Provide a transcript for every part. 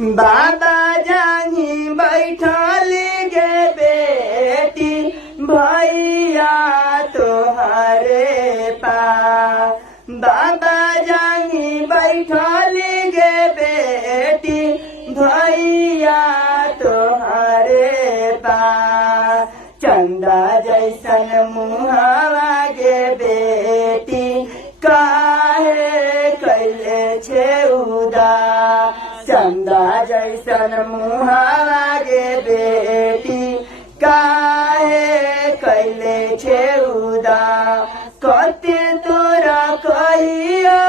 बाबा जानी बैठल गे बेटी भैया तोहरे पास। बाबा जानी बैठल गे बेटी भैया तोहरे पास। चंदा जैसन मुहावा गे बेटी काहे कैले छे उदास। चंदा जैसन मुहावा गे बेटी काहे कैले छे उदास। कते तोरा कहियो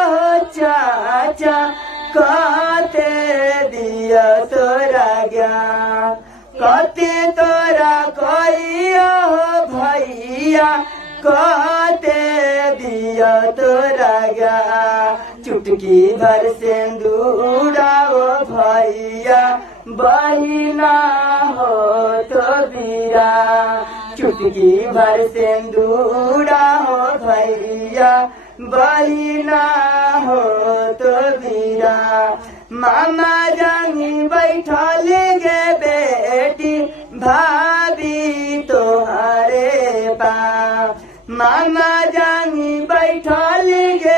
चाचा कते दिया तोरा ज्ञान। कते तोरा कहियो भैया कते दिया तोरा ज्ञान। चुटकी भर सिंदूरा ओ भैया बहिना हो तो बीरा। चुटकी भर सिंदूरा हो भैया बहिना हो तो बीरा। मामा जानी बैठल गे बेटी भाभी तोहरे पास। मामा जानी बैठल गे